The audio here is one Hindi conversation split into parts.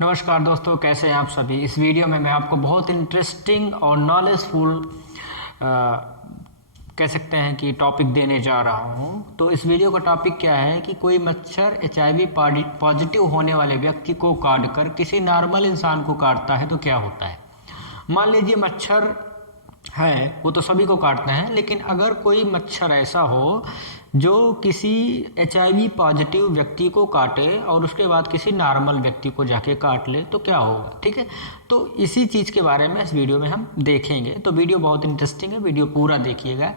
नमस्कार दोस्तों, कैसे हैं आप सभी। इस वीडियो में मैं आपको बहुत इंटरेस्टिंग और नॉलेजफुल कह सकते हैं कि टॉपिक देने जा रहा हूं। तो इस वीडियो का टॉपिक क्या है कि कोई मच्छर HIV पॉजिटिव होने वाले व्यक्ति को काट कर किसी नॉर्मल इंसान को काटता है तो क्या होता है। मान लीजिए मच्छर है, वो तो सभी को काटते हैं, लेकिन अगर कोई मच्छर ऐसा हो जो किसी HIV पॉजिटिव व्यक्ति को काटे और उसके बाद किसी नॉर्मल व्यक्ति को जाके काट ले तो क्या होगा। ठीक है, तो इसी चीज़ के बारे में इस वीडियो में हम देखेंगे। तो वीडियो बहुत इंटरेस्टिंग है, वीडियो पूरा देखिएगा।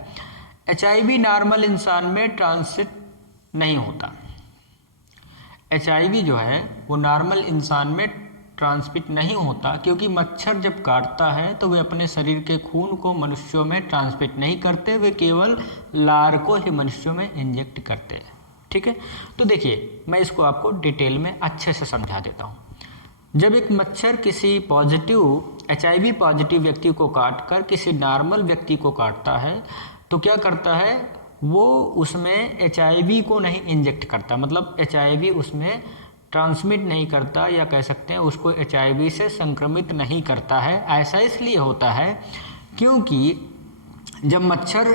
HIV नॉर्मल इंसान में ट्रांसमिट नहीं होता। HIV जो है वो नॉर्मल इंसान में ट्रांसमिट नहीं होता, क्योंकि मच्छर जब काटता है तो वे अपने शरीर के खून को मनुष्यों में ट्रांसमिट नहीं करते, वे केवल लार को ही मनुष्यों में इंजेक्ट करते हैं। ठीक है, तो देखिए मैं इसको आपको डिटेल में अच्छे से समझा देता हूँ। जब एक मच्छर किसी HIV पॉजिटिव व्यक्ति को काट कर किसी नॉर्मल व्यक्ति को काटता है तो क्या करता है, वो उसमें HIV को नहीं इंजेक्ट करता, मतलब HIV उसमें ट्रांसमिट नहीं करता, या कह सकते हैं उसको HIV से संक्रमित नहीं करता है। ऐसा इसलिए होता है क्योंकि जब मच्छर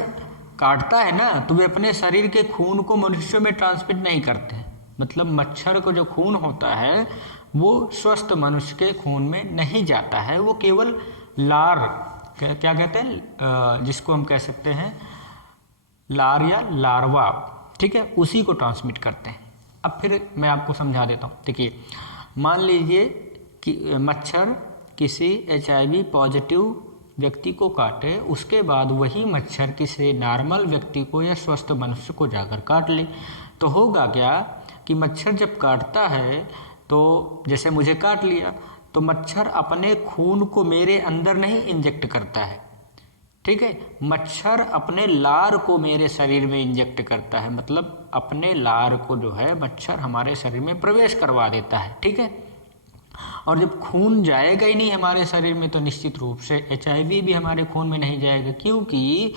काटता है ना तो वे अपने शरीर के खून को मनुष्यों में ट्रांसमिट नहीं करते। मतलब मच्छर को जो खून होता है वो स्वस्थ मनुष्य के खून में नहीं जाता है, वो केवल लार क्या कहते हैं, जिसको हम कह सकते हैं लार या लार्वा, ठीक है, उसी को ट्रांसमिट करते हैं। अब फिर मैं आपको समझा देता हूँ। देखिए मान लीजिए कि मच्छर किसी HIV पॉजिटिव व्यक्ति को काटे, उसके बाद वही मच्छर किसी नॉर्मल व्यक्ति को या स्वस्थ मनुष्य को जाकर काट ले, तो होगा क्या कि मच्छर जब काटता है तो जैसे मुझे काट लिया तो मच्छर अपने खून को मेरे अंदर नहीं इंजेक्ट करता है। ठीक है, मच्छर अपने लार को मेरे शरीर में इंजेक्ट करता है, मतलब अपने लार को जो है मच्छर हमारे शरीर में प्रवेश करवा देता है। ठीक है, और जब खून जाएगा ही नहीं हमारे शरीर में तो निश्चित रूप से HIV भी हमारे खून में नहीं जाएगा, क्योंकि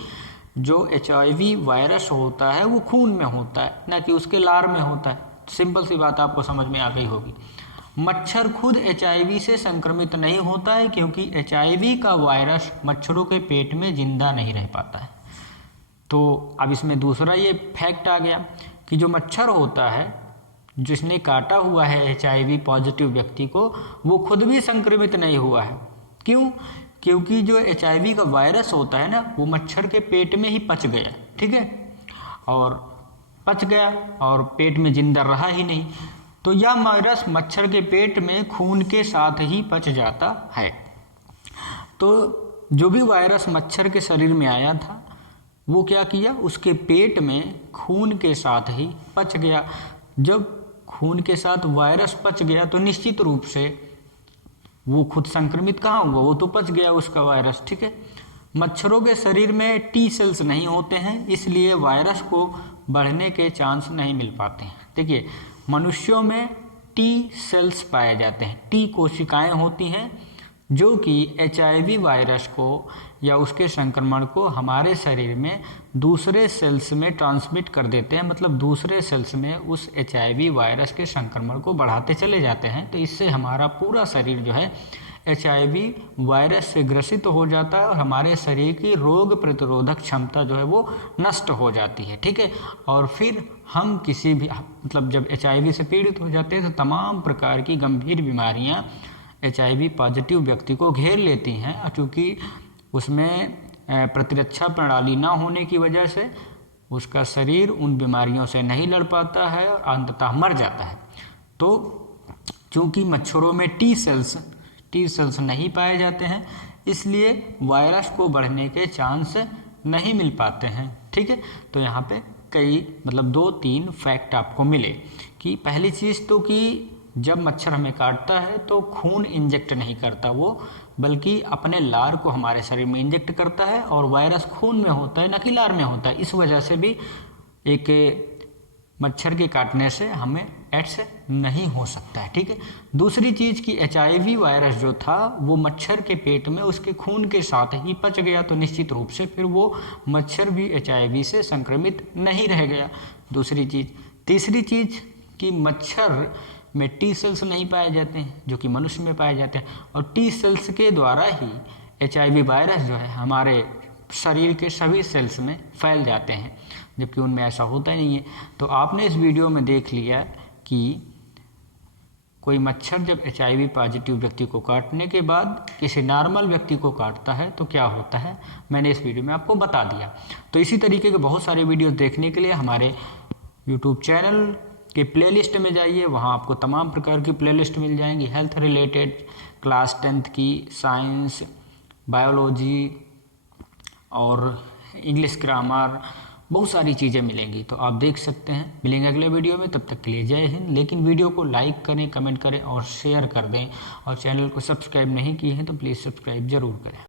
जो HIV वायरस होता है वो खून में होता है, ना कि उसके लार में होता है। सिंपल सी बात आपको समझ में आ गई होगी। मच्छर खुद HIV से संक्रमित नहीं होता है, क्योंकि HIV का वायरस मच्छरों के पेट में जिंदा नहीं रह पाता है। तो अब इसमें दूसरा ये फैक्ट आ गया कि जो मच्छर होता है जिसने काटा हुआ है HIV पॉजिटिव व्यक्ति को, वो खुद भी संक्रमित नहीं हुआ है। क्यों? क्योंकि जो HIV का वायरस होता है ना वो मच्छर के पेट में ही पच गया। ठीक है, और पच गया और पेट में जिंदा रहा ही नहीं, तो यह वायरस मच्छर के पेट में खून के साथ ही पच जाता है। तो जो भी वायरस मच्छर के शरीर में आया था वो क्या किया, उसके पेट में खून के साथ ही पच गया। जब खून के साथ वायरस पच गया तो निश्चित रूप से वो खुद संक्रमित कहाँ हुआ, वो तो पच गया उसका वायरस। ठीक है, मच्छरों के शरीर में T सेल्स नहीं होते हैं, इसलिए वायरस को बढ़ने के चांस नहीं मिल पाते हैं। देखिए मनुष्यों में T सेल्स पाए जाते हैं, T कोशिकाएं होती हैं जो कि HIV वायरस को या उसके संक्रमण को हमारे शरीर में दूसरे सेल्स में ट्रांसमिट कर देते हैं, मतलब दूसरे सेल्स में उस HIV वायरस के संक्रमण को बढ़ाते चले जाते हैं। तो इससे हमारा पूरा शरीर जो है HIV वायरस से ग्रसित हो जाता है और हमारे शरीर की रोग प्रतिरोधक क्षमता जो है वो नष्ट हो जाती है। ठीक है, और फिर हम किसी भी मतलब जब HIV से पीड़ित हो जाते हैं तो तमाम प्रकार की गंभीर बीमारियां HIV पॉजिटिव व्यक्ति को घेर लेती हैं, और चूँकि उसमें प्रतिरक्षा प्रणाली ना होने की वजह से उसका शरीर उन बीमारियों से नहीं लड़ पाता है और अंततः मर जाता है। तो चूँकि मच्छरों में T सेल्स नहीं पाए जाते हैं, इसलिए वायरस को बढ़ने के चांस नहीं मिल पाते हैं। ठीक है, तो यहाँ पे कई मतलब 2-3 फैक्ट आपको मिले कि पहली चीज़ तो कि जब मच्छर हमें काटता है तो खून इंजेक्ट नहीं करता वो, बल्कि अपने लार को हमारे शरीर में इंजेक्ट करता है, और वायरस खून में होता है न कि लार में होता है। इस वजह से भी एक मच्छर के काटने से हमें एड्स नहीं हो सकता है। ठीक है, दूसरी चीज़ कि HIV वायरस जो था वो मच्छर के पेट में उसके खून के साथ ही पच गया, तो निश्चित रूप से फिर वो मच्छर भी HIV से संक्रमित नहीं रह गया। दूसरी चीज़, तीसरी चीज़ कि मच्छर में टी सेल्स नहीं पाए जाते हैं जो कि मनुष्य में पाए जाते हैं, और टी सेल्स के द्वारा ही HIV वायरस जो है हमारे शरीर के सभी सेल्स में फैल जाते हैं, जबकि उनमें ऐसा होता ही नहीं है। तो आपने इस वीडियो में देख लिया कि कोई मच्छर जब HIV पॉजिटिव व्यक्ति को काटने के बाद किसी नॉर्मल व्यक्ति को काटता है तो क्या होता है, मैंने इस वीडियो में आपको बता दिया। तो इसी तरीके के बहुत सारे वीडियो देखने के लिए हमारे YouTube चैनल के प्लेलिस्ट में जाइए, वहाँ आपको तमाम प्रकार की प्लेलिस्ट मिल जाएंगी, हेल्थ रिलेटेड, क्लास 10th की, साइंस, बायोलॉजी और इंग्लिश ग्रामर, बहुत सारी चीज़ें मिलेंगी, तो आप देख सकते हैं। मिलेंगे अगले वीडियो में, तब तक के लिए जय हिंद। लेकिन वीडियो को लाइक करें, कमेंट करें और शेयर कर दें, और चैनल को सब्सक्राइब नहीं किए हैं तो प्लीज़ सब्सक्राइब ज़रूर करें।